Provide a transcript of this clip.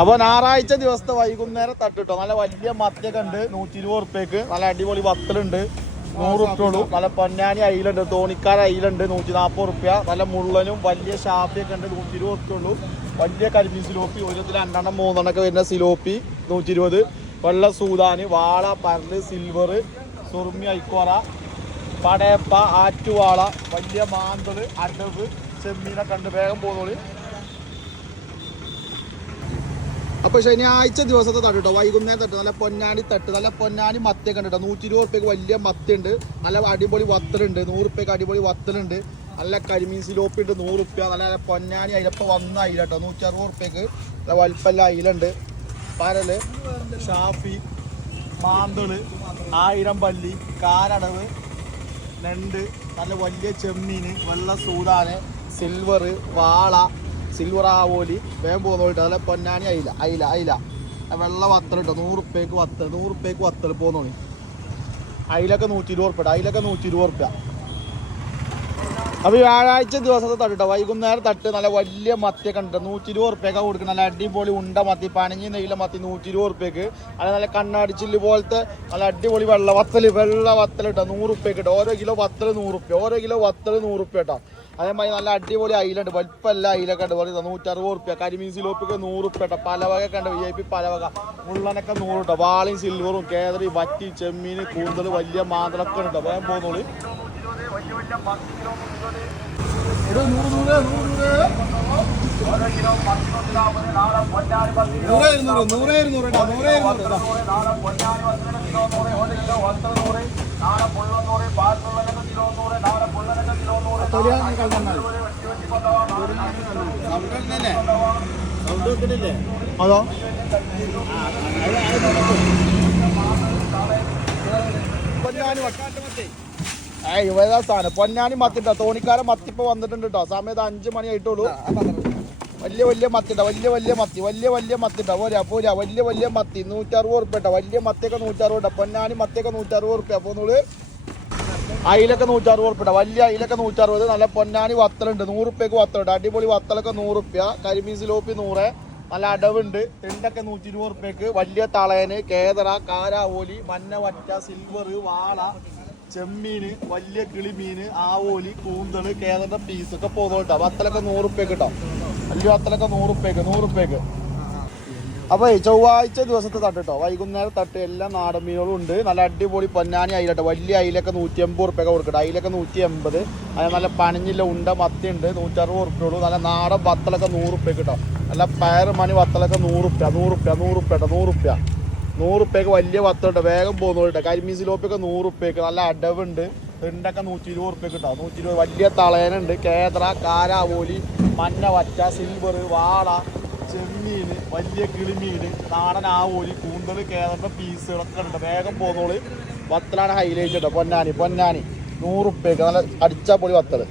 അപ്പോൾ ഞായറാഴ്ച ദിവസത്തെ വൈകുന്നേരം തട്ടിട്ടോ നല്ല വലിയ മത്തിയൊക്കെ ഉണ്ട് 120 ഉറുപ്പ്യക്ക്. നല്ല അടിപൊളി വത്തലുണ്ട് 100 ഉറുപ്പ്യുള്ളൂ. നല്ല പൊന്നാനി അയിലുണ്ട്, തോണിക്കാര അയിലുണ്ട് 140 ഉറുപ്പ്യ. നല്ല മുള്ളനും വലിയ ഷാപ്പിയൊക്കെ ഉണ്ട് 120 ഉറുപ്പ്യുള്ളൂ. വലിയ കരിമീൻ സിലോപ്പി ഒരു 2 എണ്ണം 3 എണ്ണമൊക്കെ വരുന്ന സിലോപ്പി 120. വെള്ള സൂദാന്, വാള, പരല്, സിൽവർ, സുറുമി, ഐക്കോറ, പടയപ്പ, ആറ്റുവാള, വലിയ മാന്തള്, അടവ്, ചെമ്മീനൊക്കെ ഉണ്ട്. വേഗം പോകുന്നോളി. അപ്പോൾ ശനിയാഴ്ച ദിവസത്തെ തട്ട് കേട്ടോ, വൈകുന്നേരം തട്ട്. നല്ല പൊന്നാനി തട്ട്, നല്ല പൊന്നാനി മത്തിയൊക്കെ ഉണ്ട് കേട്ടോ. 120 ഉറുപ്പ്യക്ക് വലിയ മത്തിയുണ്ട്. നല്ല അടിപൊളി വത്തലുണ്ട് 100 ഉറുപ്പ്യക്ക് അടിപൊളി വത്തലുണ്ട്. നല്ല കരിമീൻ സിലോപ്പി ഉണ്ട് 100 ഉറുപ്പ്യ. നല്ല പൊന്നാനി അയിലപ്പോൾ വന്ന അയില കേട്ടോ 160 ഉറുപ്പ്യക്ക്. നല്ല വലുപ്പല്ല അയിലുണ്ട്. പരല്, ഷാഫി, മാന്തള്, 1000 പല്ലി, കാരടവ്, ഞണ്ട്, നല്ല വലിയ ചെമ്മീൻ, വെള്ള സൂദാന്, സിൽവർ, വാള, സിൽവർ ആവോലി. വേഗം പോകുന്നോട്ട്. അതല്ല പൊന്നാനി അയില അയില അയില വെള്ള വത്തൽ കേട്ടോ 100 ഉറുപ്പ്യക്ക് വത്തൽ 100 ഉറുപ്പ്യക്ക് വത്തൽ പോകുന്നോളി. അയിലൊക്കെ 120 ഉറുപ്പ്യ, അയിലൊക്കെ 120 ഉറുപ്പ്യ. അപ്പോൾ വ്യാഴാഴ്ച ദിവസത്തെ തട്ട് കേട്ടോ, വൈകുന്നേരം തട്ട്. നല്ല വലിയ മത്തിയൊക്കെ ഉണ്ട് 120 ഉറുപ്പ്യൊക്കെ കൊടുക്കണം. നല്ല അടിപൊളി ഉണ്ട മത്തി, പനഞ്ഞി നെയ്യിലെ മത്തി 120 ഉറുപ്പ്യക്ക്. അത് നല്ല കണ്ണാടിച്ചില്ല് പോലത്തെ നല്ല അടിപൊളി വെള്ള വത്തൽ കേട്ടോ 100 ഉറുപ്പ്യക്ക് കേട്ടോ. ഓരോ കിലോ വത്തൽ 100 ഉറുപ്പ്യ, ഓരോ കിലോ വത്തൽ 100 ഉറുപ്പ്യ കേട്ടോ. അതേമാതിരി നല്ല അടിപൊളി അയിലുണ്ട്, വലിപ്പമല്ല അയിലൊക്കെ ഉണ്ട് 160 ഉറുപ്പ്യ. കരിമീൻ സിലോപ്പിക്ക് 100 ഉറുപ്പ്യ കേട്ടോ. പലവകൊക്കെ ഉണ്ട്, VIP പലവക. മുള്ളനൊക്കെ 100 കേട്ടോ. വാളയും സിൽവറും, കേദറി, വറ്റി, ചെമ്മീൻ, കൂന്തൽ, വലിയ മാന്തളൊക്കെ ഉണ്ട്. വേഗം പോകുന്നോളി. അതോ സാധനം പൊന്നാനി മത്തിട്ടോ. തോണിക്കാരൻ മത്തിപ്പോ വന്നിട്ടുണ്ട് കേട്ടോ. സമയത്ത് 5 മണി ആയിട്ടുള്ളൂ. വലിയ വലിയ മത്തിട്ടോ, വലിയ വലിയ മത്തി, വലിയ വലിയ മത്തിട്ടോ. പോരാ പോരാ, വലിയ വലിയ മത്തി 160 ഉറുപ്പ്യ കേട്ടോ. വലിയ മത്തിയൊക്കെ 160 കേട്ടോ. പൊന്നാനി മത്തിയൊക്കെ 160 ഉറുപ്പ്യ. പോന്നോള്. അയിലൊക്കെ 160 ഉറുപ്പ്യ. വലിയ അയിലൊക്കെ 160. നല്ല പൊന്നാനി വത്തലുണ്ട് 100 ഉറുപ്പ്യക്ക് വത്തലുണ്ട്. അടിപൊളി വത്തലൊക്കെ 100 ഉറുപ്പ്യ. കരിമീൻ സിലോപ്പി 100. നല്ല അടവുണ്ട്. തിണ്ടൊക്കെ 120 ഉറുപ്പ്യക്ക്. വലിയ തളയന്, കേദറ, കാരാവോലി, മഞ്ഞ വറ്റ, സിൽവർ, വാള, ചെമ്മീന്, വലിയ കിളിമീൻ, ആവോലി, കൂന്തള്, കേദറിന്റെ പീസൊക്കെ പോകുന്നോട്ടോ. വത്തലൊക്കെ 100 ഉറുപ്പ്യക്ക് കേട്ടോ. വലിയ വത്തലൊക്കെ 100 ഉറുപ്പ്യക്ക് 100 ഉറുപ്പ്യക്ക്. അപ്പോൾ ചൊവ്വാഴ്ച ദിവസത്തെ തട്ട് കേട്ടോ, വൈകുന്നേരം തട്ട്. എല്ലാ നാടൻ മീനുകളും ഉണ്ട്. നല്ല അടിപൊളി പൊന്നാനി അയിലട്ടോ. വലിയ അയിലൊക്കെ 180 ഉറുപ്പ്യൊക്കെ കൊടുക്കട്ടെ. അയിലൊക്കെ 180. അത് നല്ല പനഞ്ഞില്ല ഉണ്ട മത്തി ഉണ്ട് 160 ഉറുപ്പ്യുള്ളൂ. നല്ല നാടൻ വത്തലൊക്കെ 100 ഉറുപ്പ്യക്ക് കേട്ടോ. നല്ല പയർ മണി വത്തലൊക്കെ 100 ഉറുപ്പ്യ 100 ഉറുപ്പ്യ 100 ഉറുപ്പ്യ കേട്ടോ. 100 ഉറുപ്പ്യ 100 ഉറുപ്പ്യക്ക് വലിയ വത്തലുണ്ട്. വേഗം പോകുന്നോട്ടോ. കരിമീൻ സിലോപ്പിയൊക്കെ 100 ഉറുപ്പ്യക്ക്. നല്ല അടവുണ്ട്. തിണ്ടൊക്കെ 120 ഉറുപ്പ്യക്ക് കേട്ടോ. 120. വലിയ തളയനുണ്ട്. കേദറ, കാരാവോലി, മഞ്ഞ വറ്റ, സിൽവർ, വാള, ചെമ്മീൻ, വലിയ കിളിമീൻ, നാടൻ ആവോലി, കൂന്തൽ, കേദറിന്റെ പീസുകളൊക്കെ ഉണ്ട്. വേഗം പോകുന്നോളി. വത്തലാണ് ഹൈലൈറ്റ് കേട്ടോ. പൊന്നാനി പൊന്നാനി 100 ഉറുപ്പ്യക്ക്. നല്ല അടിച്ചാൽ പൊളി വത്തൽ.